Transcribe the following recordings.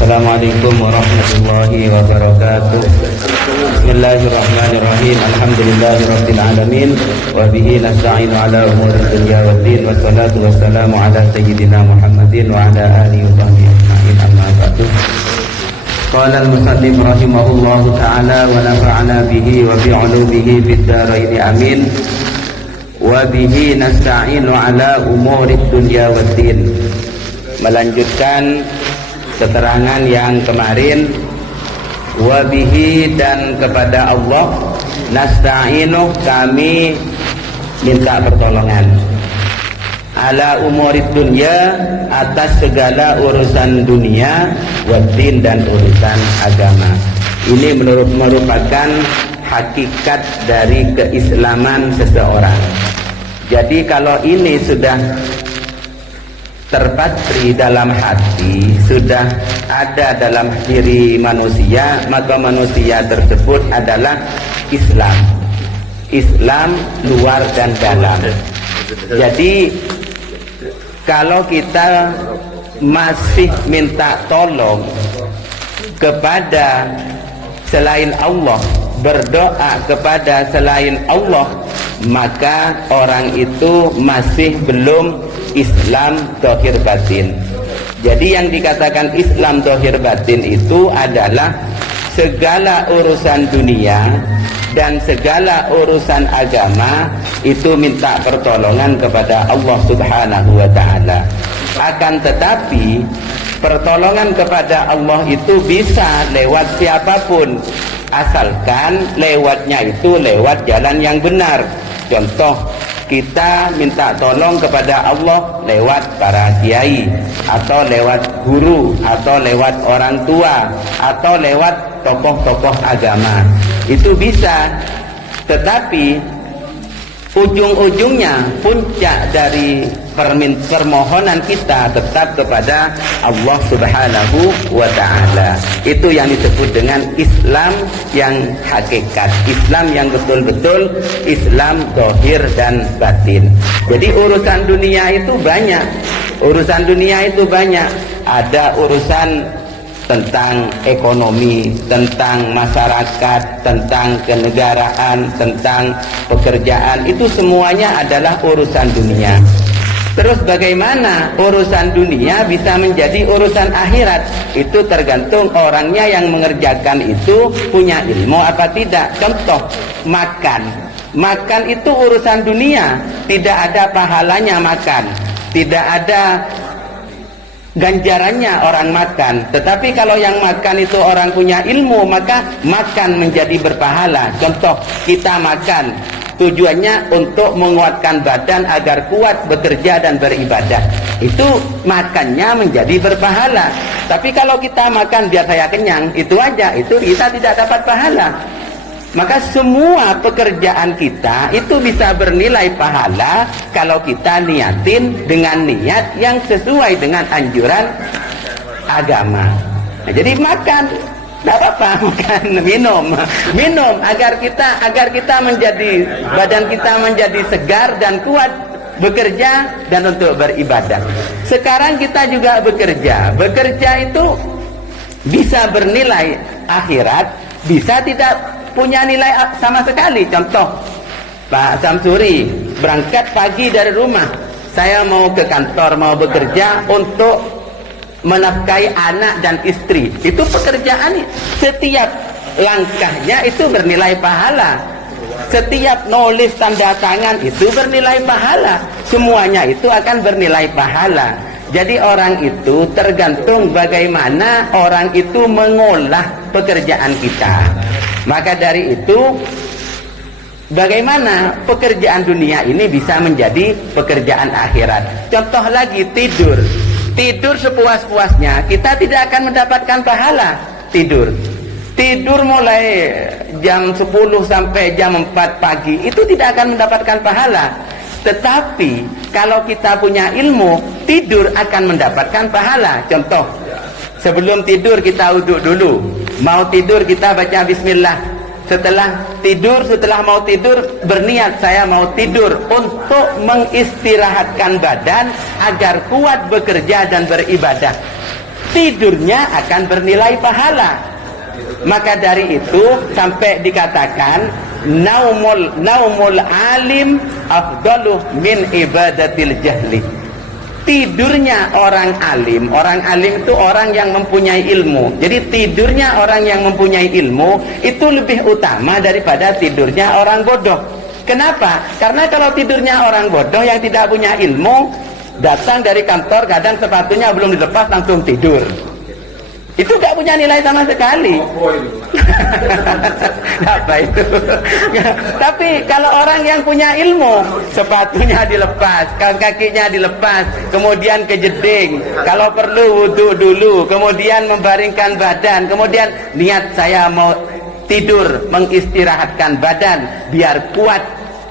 Assalamualaikum warahmatullahi wabarakatuh. Bismillahirrahmanirrahim. Alhamdulillahirabbil alamin wa bihi nasta'inu ala umuri dunya waddin wassalatu wassalamu ala sayyidina Muhammadin wa ala alihi wa sahbihi ajma'in. Amma ba'du. Qala al-musannif rahimahullahu ta'ala wa nafa'ana bihi wa bi 'ulumihi fid dharain amin. Wa bihi nasta'inu ala umuri dunya waddin. Melanjutkan keterangan yang kemarin, wabihi dan kepada Allah nasta'inu kami minta pertolongan, ala umurid dunya atas segala urusan dunia, waddin dan urusan agama. Ini merupakan hakikat dari keislaman seseorang. Jadi kalau ini sudah terpatri dalam hati, sudah ada dalam diri manusia, maka manusia tersebut adalah Islam. Islam luar dan dalam. Jadi kalau kita masih minta tolong kepada selain Allah, berdoa kepada selain Allah, maka orang itu masih belum Islam zahir batin. Jadi yang dikatakan Islam zahir batin itu adalah segala urusan dunia dan segala urusan agama itu minta pertolongan kepada Allah Subhanahu wa ta'ala. Akan tetapi pertolongan kepada Allah itu bisa lewat siapapun, asalkan lewatnya itu lewat jalan yang benar. Contoh, kita minta tolong kepada Allah lewat para kiai, atau lewat guru, atau lewat orang tua, atau lewat tokoh-tokoh agama. Itu bisa. Tetapi ujung-ujungnya, puncak dari permohonan kita tetap kepada Allah Subhanahu wa ta'ala. Itu yang disebut dengan Islam yang hakikat, Islam yang betul-betul Islam zahir dan batin. Jadi urusan dunia itu banyak. Urusan dunia itu banyak. Ada urusan tentang ekonomi, tentang masyarakat, tentang kenegaraan, tentang pekerjaan. Itu semuanya adalah urusan dunia. Terus bagaimana urusan dunia bisa menjadi urusan akhirat? Itu tergantung orangnya yang mengerjakan itu punya ilmu apa tidak. Contoh, makan. Makan itu urusan dunia. Tidak ada pahalanya makan, tidak ada ganjarannya orang makan. Tetapi kalau yang makan itu orang punya ilmu, maka makan menjadi berpahala. Contoh, kita makan tujuannya untuk menguatkan badan agar kuat bekerja dan beribadah. Itu makannya menjadi berpahala. Tapi kalau kita makan biar saya kenyang, itu aja, itu kita tidak dapat pahala. Maka semua pekerjaan kita itu bisa bernilai pahala kalau kita niatin dengan niat yang sesuai dengan anjuran agama. Nah, jadi makan, tidak apa-apa, makan, minum agar kita menjadi, badan kita menjadi segar dan kuat bekerja dan untuk beribadah. Sekarang kita juga bekerja itu bisa bernilai akhirat, bisa tidak punya nilai sama sekali. Contoh, Pak Samsuri berangkat pagi dari rumah, saya mau ke kantor, mau bekerja untuk menafkahi anak dan istri. Itu pekerjaan, setiap langkahnya itu bernilai pahala. Setiap nulis tanda tangan itu bernilai pahala. Semuanya itu akan bernilai pahala. Jadi orang itu tergantung bagaimana orang itu mengolah pekerjaan kita. Maka dari itu, bagaimana pekerjaan dunia ini bisa menjadi pekerjaan akhirat. Contoh lagi, tidur sepuas-puasnya, kita tidak akan mendapatkan pahala. Tidur mulai jam 10 sampai jam 4 pagi, itu tidak akan mendapatkan pahala. Tetapi kalau kita punya ilmu, tidur akan mendapatkan pahala. Contoh, sebelum tidur kita wudhu dulu, mau tidur kita baca bismillah. Setelah mau tidur berniat saya mau tidur untuk mengistirahatkan badan agar kuat bekerja dan beribadah. tidurnya akan bernilai pahala. Maka dari itu sampai dikatakan naumul alim afdalu min ibadatil jahli. Tidurnya orang alim itu orang yang mempunyai ilmu. Jadi tidurnya orang yang mempunyai ilmu itu lebih utama daripada tidurnya orang bodoh. Kenapa? Karena kalau tidurnya orang bodoh yang tidak punya ilmu, datang dari kantor kadang sepatunya belum dilepas langsung tidur, itu gak punya nilai sama sekali. Apa itu? Tapi kalau orang yang punya ilmu, sepatunya dilepas, kakinya dilepas, kemudian kejeding, kalau perlu wudhu dulu, kemudian membaringkan badan, kemudian niat saya mau tidur, mengistirahatkan badan biar kuat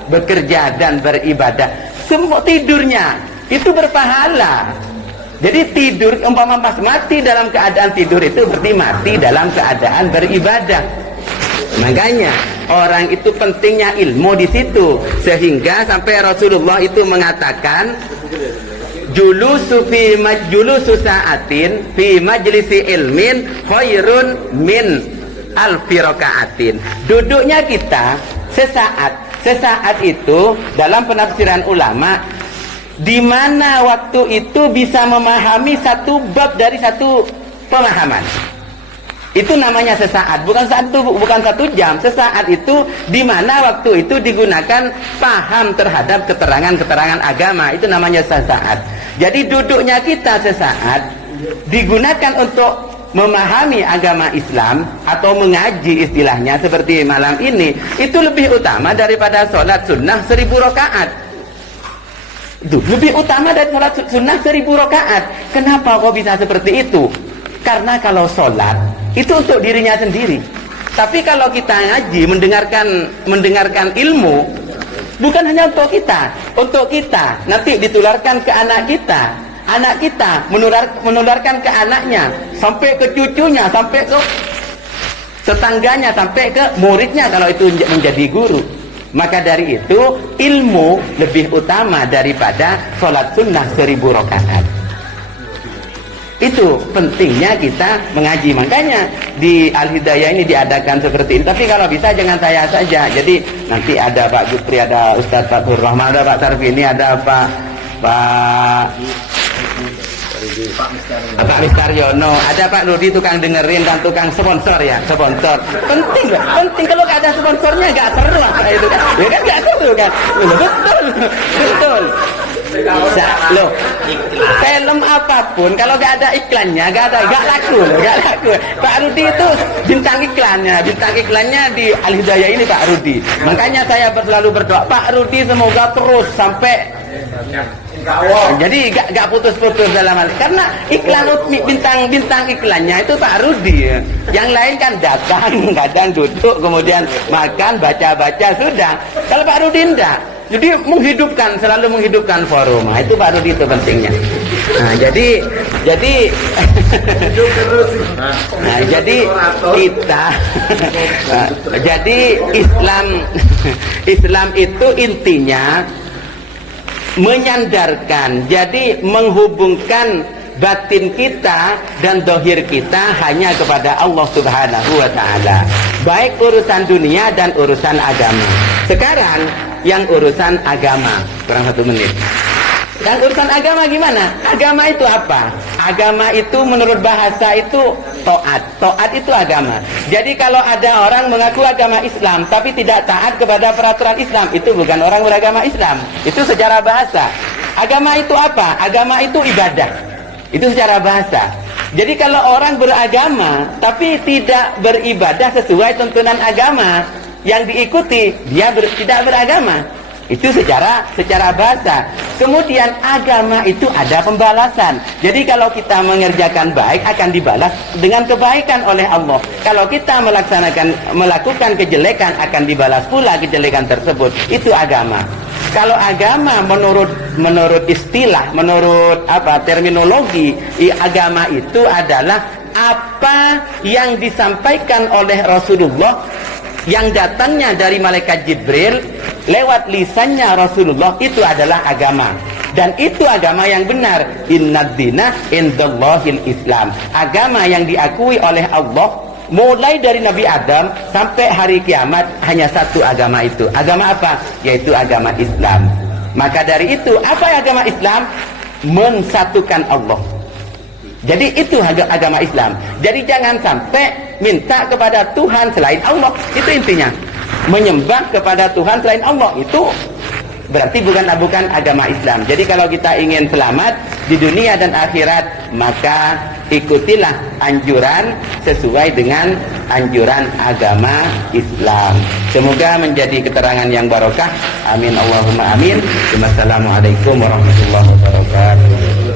bekerja dan beribadah. Semua tidurnya itu berpahala. Jadi tidur umpama pas mati dalam keadaan tidur itu berarti mati dalam keadaan beribadah. Makanya orang itu pentingnya ilmu di situ, sehingga sampai Rasulullah itu mengatakan julusu sa'atin fi majlisi ilmin khairun min alfi raka'atin. Duduknya kita sesaat itu dalam penafsiran ulama, di mana waktu itu bisa memahami satu bab dari satu pemahaman. Itu namanya sesaat, bukan satu jam. Sesaat itu di mana waktu itu digunakan paham terhadap keterangan-keterangan agama. Itu namanya sesaat. Jadi duduknya kita sesaat digunakan untuk memahami agama Islam atau mengaji istilahnya seperti malam ini, itu lebih utama daripada sholat sunnah 1000 rakaat. Itu lebih utama dari sholat sunnah 1000 rakaat. Kenapa kok bisa seperti itu? Karena kalau sholat itu untuk dirinya sendiri, tapi kalau kita ngaji, mendengarkan ilmu, bukan hanya untuk kita nanti ditularkan ke anak kita menularkan ke anaknya, sampai ke cucunya, sampai ke tetangganya, sampai ke muridnya kalau itu menjadi guru. Maka dari itu ilmu lebih utama daripada sholat sunnah 1000 rakaat. Itu pentingnya kita mengaji. Makanya di Al-Hidayah ini diadakan seperti ini. Tapi kalau bisa jangan saya saja. Jadi nanti ada Pak Gupri, ada Ustadz Fathur Rahman, ada Pak Sarvini, ada Pak Mistaryono, ada Pak Rudi tukang dengerin dan tukang sponsor ya, sponsor. Penting kalau gak ada sponsornya gak seru itu kan. Ya kan gak seru kan. Betul. Loh, film apapun kalau gak ada iklannya gak laku. Pak Rudi itu bintang iklannya di Al-Hidayah ini Pak Rudi. Makanya saya selalu berdoa Pak Rudi semoga terus sampai jadi gak putus-putus dalam hal, karena iklan bintang iklannya itu Pak Rudi. Yang lain kan datang, kadang duduk, kemudian makan, baca sudah. Kalau Pak Rudi enggak. Jadi selalu menghidupkan forum. Nah, itu Pak Rudi itu pentingnya. Nah, jadi Islam itu intinya menyandarkan, jadi menghubungkan batin kita dan dohir kita hanya kepada Allah Subhanahu wa ta'ala, baik urusan dunia dan urusan agama. Sekarang yang urusan agama, kurang 1 menit. Dan urusan agama gimana? Agama itu apa? Agama itu menurut bahasa itu taat. Taat itu agama. Jadi kalau ada orang mengaku agama Islam tapi tidak taat kepada peraturan Islam, itu bukan orang beragama Islam. Itu secara bahasa. Agama itu apa? Agama itu ibadah. Itu secara bahasa. Jadi kalau orang beragama tapi tidak beribadah sesuai tuntunan agama yang diikuti, dia tidak beragama. Itu secara bahasa. Kemudian agama itu ada pembalasan. Jadi kalau kita mengerjakan baik akan dibalas dengan kebaikan oleh Allah. Kalau kita melakukan kejelekan akan dibalas pula kejelekan tersebut. Itu agama. Kalau agama menurut istilah, menurut terminologi, agama itu adalah apa yang disampaikan oleh Rasulullah, yang datangnya dari malaikat Jibril lewat lisannya Rasulullah, itu adalah agama. Dan itu agama yang benar. Innad dina indallahil Islam. Agama yang diakui oleh Allah mulai dari Nabi Adam sampai hari kiamat hanya satu agama itu. Agama apa? Yaitu agama Islam. Maka dari itu, apa agama Islam? Mensatukan Allah. Jadi itu agama Islam. Jadi jangan sampai minta kepada Tuhan selain Allah. Itu intinya. Menyembah kepada Tuhan selain Allah itu berarti bukan agama Islam. Jadi kalau kita ingin selamat di dunia dan akhirat, maka ikutilah anjuran sesuai dengan anjuran agama Islam. Semoga menjadi keterangan yang barokah. Amin Allahumma amin. Wassalamualaikum warahmatullahi wabarakatuh.